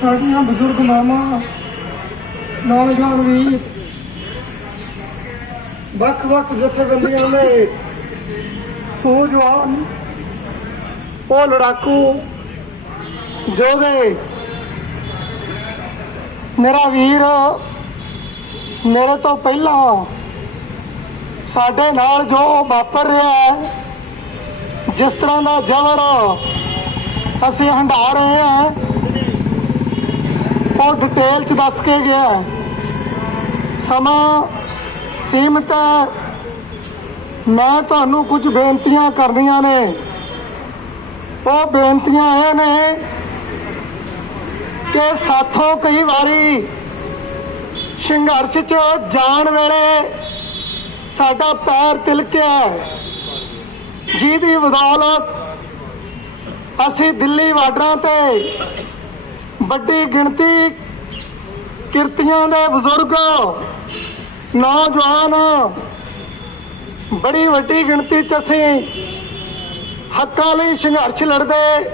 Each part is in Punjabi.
ਸਾਡੀਆਂ ਬਜ਼ੁਰਗ ਮਾਵਾਂ, ਨੌਜਵਾਨ ਵੀਰ ਵੱਖ-ਵੱਖ ਜਥੇਬੰਦੀਆਂ ਦੇ ਸੂਝਵਾਨ ਉਹ ਲੜਾਕੂ ਜੋਗੇ ਮੇਰਾ ਵੀਰ ਮੇਰੇ ਤੋਂ ਪਹਿਲਾਂ ਸਾਡੇ ਨਾਲ ਜੋ ਵਾਪਰ ਰਿਹਾ ਹੈ, ਜਿਸ ਤਰ੍ਹਾਂ ਦਾ ਜ਼ਬਰ ਅਸੀਂ ਹੰਢਾ ਰਹੇ ਹਾਂ ਉਹ ਡਿਟੇਲ ਚ ਦੱਸ ਕੇ ਗਿਆ ਹੈ। ਸਮਾਂ ਸੀਮਤ ਹੈ। ਮੈਂ ਤੁਹਾਨੂੰ ਕੁਝ ਬੇਨਤੀਆਂ ਕਰਨੀਆਂ ਨੇ। ਉਹ ਬੇਨਤੀਆਂ ਇਹ ਨੇ ਕਿ ਸਾਥੋਂ ਕਈ ਵਾਰੀ ਸੰਘਰਸ਼ ਚ ਜਾਣ ਵੇਲੇ ਸਾਡਾ ਪੈਰ ਤਿਲਕਿਆ ਜਿਹਦੀ ਬਦੌਲਤ ਅਸੀਂ ਦਿੱਲੀ ਬਾਰਡਰਾਂ ਤੇ ਵੱਡੀ ਗਿਣਤੀ ਕਿਰਤੀਆਂ ਦੇ ਬਜ਼ੁਰਗ, ਨੌਜਵਾਨ, ਬੜੀ ਵੱਡੀ ਗਿਣਤੀ ਚ ਅਸੀਂ ਹੱਕਾਂ ਲਈ ਸੰਘਰਸ਼ ਲੜਦੇ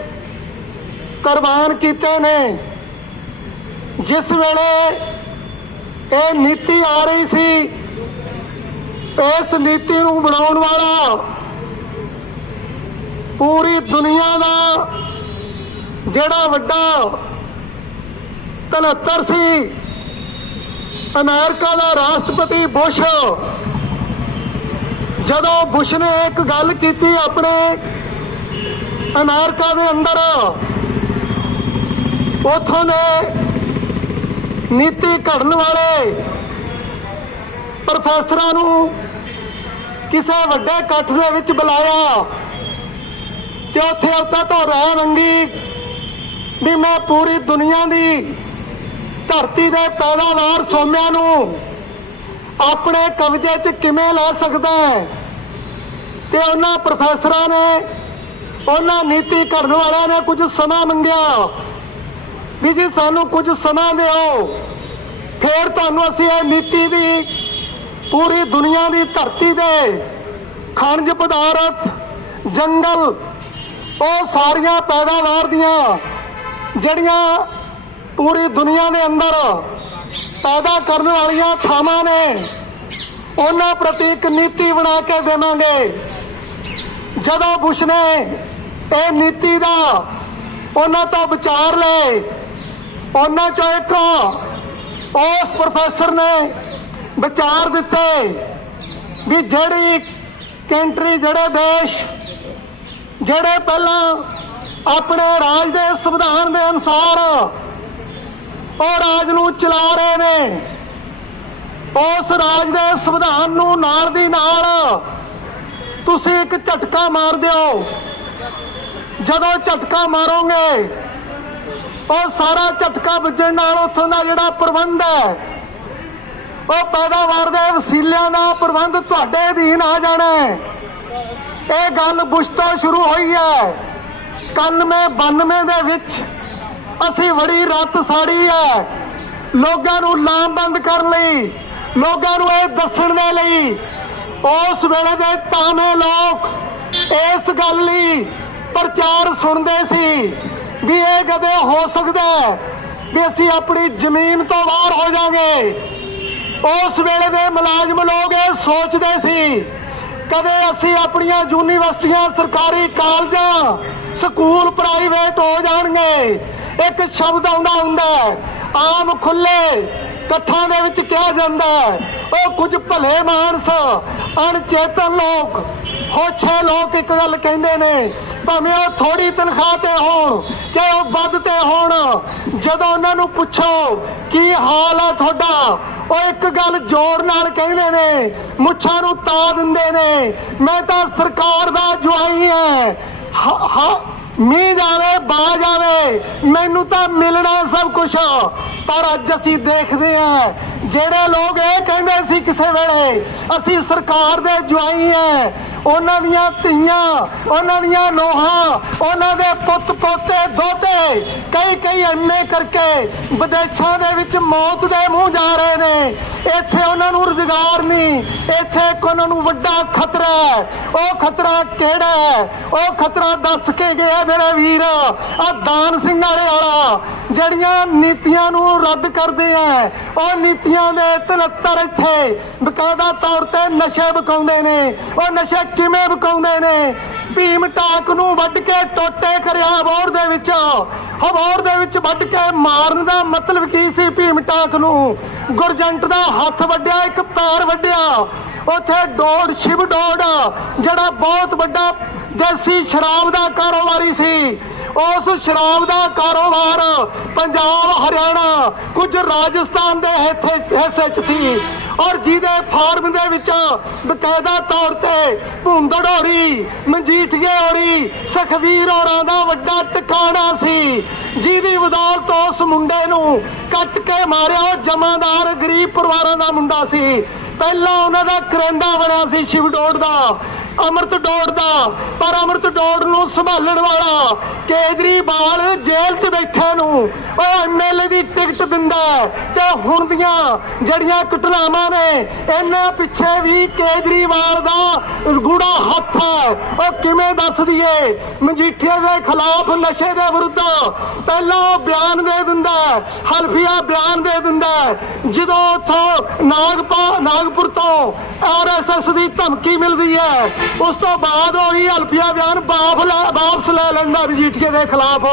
ਕੁਰਬਾਨ ਕੀਤੇ ਨੇ। ਜਿਸ ਵੇਲੇ ਇਹ ਨੀਤੀ ਆ ਰਹੀ ਸੀ, ਇਸ ਨੀਤੀ ਨੂੰ ਬਣਾਉਣ ਵਾਲਾ ਪੂਰੀ ਦੁਨੀਆ ਦਾ ਜਿਹੜਾ ਵੱਡਾ ਤਲੱਤਰ ਸੀ। ਅਮਰੀਕਾ ਦਾ ਰਾਸ਼ਟਰਪਤੀ ਬੁਸ਼। ਜਦੋਂ ਬੁਸ਼ ਨੇ ਇੱਕ ਗੱਲ ਕੀਤੀ ਆਪਣੇ ਅਮਰੀਕਾ ਦੇ ਅੰਦਰ, ਉਥੋਂ ਦੇ ਨੀਤੀ ਘੜਨ ਵਾਲੇ ਪ੍ਰੋਫੈਸਰਾਂ ਨੂੰ ਕਿਸੇ ਵੱਡੇ ਇਕੱਠ ਦੇ ਵਿੱਚ ਬੁਲਾਇਆ ਤੇ ਉੱਥੇ ਉੱਤੇ ਤਾਂ ਰਹਿ ਮੰਗੀ ਵੀ ਮੈਂ ਪੂਰੀ ਦੁਨੀਆ ਦੀ ਧਰਤੀ ਦੇ ਪੈਦਾਵਾਰ ਸੋਮਿਆਂ ਨੂੰ ਆਪਣੇ ਕਬਜ਼ੇ 'ਚ ਕਿਵੇਂ ਲੈ ਸਕਦਾ ਹੈ? ਤੇ ਉਹਨਾਂ ਪ੍ਰੋਫੈਸਰਾਂ ਨੇ, ਉਹਨਾਂ ਨੀਤੀ ਕਰਨ ਵਾਲਿਆਂ ਨੇ ਕੁਝ ਸਮਾਂ ਮੰਗਿਆ। ਵੀ ਜੀ ਸਾਨੂੰ ਕੁਝ ਸਮਾਂ ਦਿਓ। ਫਿਰ ਤੁਹਾਨੂੰ ਅਸੀਂ ਇਹ ਨੀਤੀ ਦੀ ਪੂਰੀ ਦੁਨੀਆ ਦੀ ਧਰਤੀ ਦੇ ਖਣਜ ਪਦਾਰਥ, ਜੰਗਲ, ਉਹ ਸਾਰੀਆਂ ਪੈਦਾਵਾਰ ਦੀਆਂ ਜਿਹੜੀਆਂ ਪੂਰੀ ਦੁਨੀਆ ਦੇ ਅੰਦਰ ਪੈਦਾ ਕਰਨ ਵਾਲੀਆਂ ਥਾਵਾਂ ਨੇ। ਉਹਨਾਂ ਪ੍ਰਤੀ ਇੱਕ ਨੀਤੀ ਬਣਾ ਕੇ ਦੇਵਾਂਗੇ। ਜਦੋਂ ਬੁਸ਼ ਨੇ ਇਹ ਨੀਤੀ ਦਾ ਉਹਨਾਂ ਤੋਂ ਵਿਚਾਰ ਲਏ, ਉਹਨਾਂ ਚੋਂ ਇੱਕ ਉਸ ਪ੍ਰੋਫੈਸਰ ਨੇ ਵਿਚਾਰ ਦਿੱਤੇ ਵੀ ਜਿਹੜੀ ਕੰਟਰੀ, ਜਿਹੜੇ ਦੇਸ਼, ਜਿਹੜੇ ਪਹਿਲਾਂ ਆਪਣੇ ਰਾਜ ਦੇ ਸੰਵਿਧਾਨ ਦੇ ਅਨੁਸਾਰ ਉਹ ਰਾਜ ਨੂੰ ਚਲਾ ਰਹੇ ਨੇ। ਉਸ ਰਾਜ ਦੇ ਸੰਵਿਧਾਨ ਨੂੰ ਨਾਲ ਦੀ ਨਾਲ ਤੁਸੀਂ ਇੱਕ ਝਟਕਾ ਮਾਰ ਦਿਓ। ਜਦੋਂ ਝਟਕਾ ਮਾਰੋਗੇ, ਉਹ ਸਾਰਾ ਝਟਕਾ ਵੱਜਣ ਨਾਲ ਉੱਥੋਂ ਦਾ ਜਿਹੜਾ ਪ੍ਰਬੰਧ ਹੈ, ਉਹ ਪੈਦਾਵਾਰ ਦੇ ਵਸੀਲਿਆਂ ਦਾ ਪ੍ਰਬੰਧ ਤੁਹਾਡੇ ਅਧੀਨ ਆ ਜਾਣਾ ਇਹ ਗੱਲ ਬੁਸ਼ ਤੋਂ ਸ਼ੁਰੂ ਹੋਈ ਹੈ 91 92 ਦੇ ਵਿੱਚ। ਅਸੀਂ ਬੜੀ ਰੱਤ ਸਾੜੀ ਹੈ। ਲੋਕਾਂ ਨੂੰ ਲਾਮਬੰਦ ਕਰਨ ਲਈ, ਲੋਕਾਂ ਨੂੰ ਇਹ ਦੱਸਣ ਦੇ ਲਈ, ਉਸ ਵੇਲੇ ਦੇ ਤਾਵੇਂ ਲੋਕ ਇਸ ਗੱਲ ਲਈ ਪ੍ਰਚਾਰ ਸੁਣਦੇ ਸੀ ਵੀ ਇਹ ਕਦੇ ਹੋ ਸਕਦਾ ਵੀ ਅਸੀਂ ਆਪਣੀ ਜ਼ਮੀਨ ਤੋਂ ਬਾਹਰ ਹੋ ਜਾਵਾਂਗੇ। ਉਸ ਵੇਲੇ ਦੇ ਮੁਲਾਜ਼ਮ ਲੋਕ ਇਹ ਸੋਚਦੇ ਸੀ, ਕਦੇ ਅਸੀਂ ਆਪਣੀਆਂ ਯੂਨੀਵਰਸਿਟੀਆਂ, ਸਰਕਾਰੀ ਕਾਲਜਾਂ, ਸਕੂਲ ਪ੍ਰਾਈਵੇਟ ਹੋ ਜਾਣਗੇ। ਇੱਕ ਸ਼ਬਦ ਆਉਂਦਾ ਹੁੰਦਾ ਆਮ ਖੁੱਲੇ ਇਕੱਠਾਂ ਦੇ ਵਿੱਚ ਕਿਹਾ ਜਾਂਦਾ ਉਹ ਕੁਝ ਭਲੇ ਮਾਨਸ, ਅਣਚੇਤਨ ਲੋਕ, ਹੋਛੇ ਲੋਕ ਇੱਕ ਗੱਲ ਕਹਿੰਦੇ ਨੇ, ਭਾਵੇਂ ਉਹ ਥੋੜੀ ਤਨਖਾਹ ਤੇ ਹੋਣ, ਚਾਹੇ ਉਹ ਵੱਧ ਤੇ ਹੋਣ, ਜਦੋਂ ਉਹਨਾਂ ਨੂੰ ਪੁੱਛੋ ਕੀ ਹਾਲ ਹੈ ਤੁਹਾਡਾ, ਉਹ ਇੱਕ ਗੱਲ ਜ਼ੋਰ ਨਾਲ ਕਹਿੰਦੇ ਨੇ, ਮੁੱਛਾਂ ਨੂੰ ਤਾ ਦਿੰਦੇ ਨੇ, ਮੈਂ ਤਾਂ ਸਰਕਾਰ ਦਾ ਜਵਾਈ ਹਾਂ, ਹ- ਮੀਂਹ ਜਾਵੇ ਬਾਜ ਆਵੇ ਮੈਨੂੰ ਤਾਂ ਮਿਲਣਾ ਸਭ ਕੁਝ ਪਰ ਅੱਜ ਅਸੀਂ ਦੇਖਦੇ ਹਾਂ, ਜਿਹੜੇ ਲੋਕ ਇਹ ਕਹਿੰਦੇ ਸੀ ਕਿਸੇ ਵੇਲੇ, ਅਸੀਂ ਸਰਕਾਰ ਦੇ ਜਵਾਈ ਹਾਂ। ਉਹਨਾਂ ਦੀਆਂ ਧੀਆਂ, ਉਹਨਾਂ ਦੀਆਂ ਨੋਹਾਂ, ਉਹਨਾਂ ਦੇ ਪੁੱਤ ਪੋਤੇ ਕਈ ਕਈ ਐਮਏ ਕਰਕੇ ਵਿਦੇਸ਼ਾਂ ਦੇ ਵਿੱਚ ਮੌਤ ਦੇ ਮੂੰਹ ਜਾ ਰਹੇ ਨੇ। ਇੱਥੇ ਉਹਨਾਂ ਨੂੰ ਰੁਜ਼ਗਾਰ ਨਹੀਂ। ਇੱਥੇ ਉਹਨਾਂ ਨੂੰ ਵੱਡਾ ਖਤਰਾ ਹੈ। ਉਹ ਖਤਰਾ ਕਿਹੜਾ ਹੈ? ਉਹ ਖਤਰਾ ਦੱਸ ਕੇ ਗਿਆ ਮੇਰੇ ਵੀਰ। ਆ ਦਾਨ ਸਿੰਘ ਵਾਲੇ ਵਾਲਾ, ਜਿਹੜੀਆਂ ਨੀਤੀਆਂ ਨੂੰ ਰੱਦ ਕਰਦੇ ਆ। ਉਹ ਨੀਤੀਆਂ ਦੇ 73 ਇੱਥੇ ਬਕਾਇਦਾ ਤੌਰ ਤੇ ਨਸ਼ੇ ਵਿਕਾਉਂਦੇ ਨੇ। ਉਹ ਨਸ਼ੇ ਕਿਵੇਂ ਵਿਕਾਉਂਦੇ ਨੇ? ਭੀਮ ਟਾਕ ਨੂੰ ਵੱਢ ਕੇ ਟੋਟੇ ਕਰਿਆ ਹਬੌਰ ਦੇ ਵਿੱਚ। ਹਬੌਰ ਦੇ ਵਿੱਚ ਵੱਢ ਕੇ ਮਾਰਨ ਦਾ ਮਤਲਬ ਕੀ ਸੀ ਭੀਮ ਟਾਕ ਨੂੰ? ਗੁਰਜੰਟ ਦਾ ਹੱਥ ਵੱਢਿਆ, ਇੱਕ ਪੈਰ ਵੱਢਿਆ। ਉੱਥੇ ਡੋੜ ਸ਼ਿਵ ਡੋੜ ਜਿਹੜਾ ਬਹੁਤ ਵੱਡਾ ਦੇਸੀ ਸ਼ਰਾਬ ਦਾ ਕਾਰੋਬਾਰੀ ਸੀ। ਉਸ ਸ਼ਰਾਬ ਦਾ ਕਾਰੋਬਾਰ ਪੰਜਾਬ, ਹਰਿਆਣਾ, ਕੁਝ ਰਾਜਸਥਾਨ ਦੇ ਹਿੱਸੇ 'ਚ ਸੀ ਔਰ ਜਿਹਦੇ ਫਾਰਮ ਦੇ ਵਿੱਚ ਬਕਾਇਦਾ ਤੌਰ ਤੇ ਭੁੰਦੜੋਰੀ ਮਨਜੀਠੀਏ ਹੋਰੀ, ਸਖਵੀਰ ਹੋਰਾਂ ਦਾ ਵੱਡਾ ਟਿਕਾਣਾ ਸੀ, ਜਿਹਦੀ ਬਦੌਲਤ ਉਸ ਮੁੰਡੇ ਨੂੰ ਕੱਟ ਕੇ ਮਾਰਿਆ। ਉਹ ਜਮਾਦਾਰ ਗਰੀਬ ਪਰਿਵਾਰਾਂ ਦਾ ਮੁੰਡਾ ਸੀ। ਪਹਿਲਾਂ ਉਹਨਾਂ ਦਾ ਕਰੰਦਾ ਬਣਿਆ ਸੀ ਸ਼ਿਵਡੋੜ ਦਾ। ਅਮਰਤ ਡੋੜ ਦਾ ਪਰ ਅਮਰਤ ਡੋੜ ਨੂੰ ਸੰਭਾਲਣ ਵਾਲਾ ਕੇਜਰੀਵਾਲ ਜੇਲ੍ਹ 'ਚ ਬੈਠੇ ਨੂੰ ਉਹ ਐਮਐਲਏ ਦੀ ਟਿਕਟ ਦਿੰਦਾ ਤੇ ਹੁਣ ਦੀਆਂ ਜਿਹੜੀਆਂ ਘਟਨਾਵਾਂ ਨੇ ਇਹਨਾਂ ਪਿੱਛੇ ਵੀ ਕੇਜਰੀਵਾਲ ਦਾ ਗੂੜਾ ਹੱਥ ਹੈ। ਉਹ ਕਿਵੇਂ ਦੱਸ ਦਈਏ? ਮਜੀਠੀਆ ਦੇ ਖਿਲਾਫ ਨਸ਼ੇ ਦੇ ਵਿਰੁੱਧ ਪਹਿਲਾਂ ਉਹ ਬਿਆਨ ਦੇ ਦਿੰਦਾ ਹੈ, ਹਲਫੀਆ ਬਿਆਨ ਦੇ ਦਿੰਦਾ ਜਦੋਂ ਉੱਥੋਂ ਨਾਗਪਾ ਨਾਗਪੁਰ ਤੋਂ ਆਰਐਸਐਸ ਦੀ ਧਮਕੀ ਮਿਲਦੀ ਹੈ ਉਸ ਤੋਂ ਬਾਅਦ ਉਹੀ ਹਲਫੀਆ ਬਿਆਨ ਲੈ ਵਾਪਸ ਲੈ ਲੈਂਦਾ ਮਜੀਠੀਏ ਦੇ ਖਿਲਾਫ।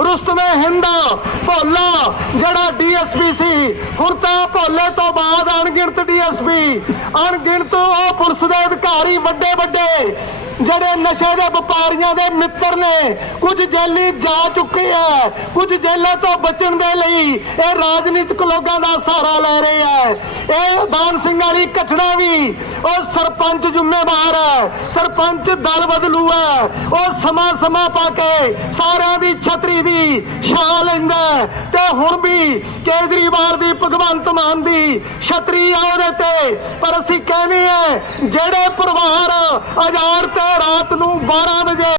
ਰੁਸਤਮੇ ਹਿੰਦਾ, ਭੋਲਾ, ਜਿਹੜਾ ਡੀਐਸਪੀ ਸੀ, ਹੁਣ ਤਾਂ ਭੋਲੇ ਤੋਂ ਬਾਅਦ ਅਣਗਿਣਤ ਡੀਐਸਪੀ। ਅਣਗਿਣਤ ਉਹ ਪੁਲਿਸ ਦੇ ਅਧਿਕਾਰੀ ਵੱਡੇ ਵੱਡੇ, ਜਿਹੜੇ ਨਸ਼ੇ ਦੇ ਵਪਾਰੀਆਂ ਦੇ ਮਿੱਤਰ ਨੇ, ਕੁਝ ਜੇਲੀ ਜਾ ਚੁੱਕੇ ਆ, ਕੁਝ ਜੇਲਾਂ ਤੋਂ ਬਚਣ ਦੇ ਲਈ ਇਹ ਰਾਜਨੀਤਿਕ ਲੋਕਾਂ ਦਾ ਸਹਾਰਾ ਲੈ ਰਹੇ ਆ। ਇਹ ਦਾਨ ਸਿੰਘ ਵਾਲੀ ਘਟਨਾ ਵੀ, ਉਹ ਸਰਪੰਚ ਜ਼ਿੰਮੇਵਾਰ ਹੈ ਸਰਪੰਚ ਦਲ ਬਦਲੂ ਹੈ ਉਹ ਸਮਾਂ ਸਮਾਂ ਪਾ ਕੇ ਸਾਰਿਆਂ ਦੀ ਛਤਰੀ ਦੀ ਛਾਂ ਲੈਂਦਾ ਤੇ ਹੁਣ ਵੀ ਕੇਜਰੀਵਾਲ ਦੀ ਭਗਵੰਤ ਮਾਨ ਦੀ ਛਤਰੀ ਆ ਉਹਦੇ ਤੇ, ਪਰ ਅਸੀਂ ਕਹਿੰਦੇ ਆ ਜਿਹੜੇ ਪਰਿਵਾਰ ਆਜ਼ਾਦ ਤੇ ਰਾਤ ਨੂੰ 12 ਵਜੇ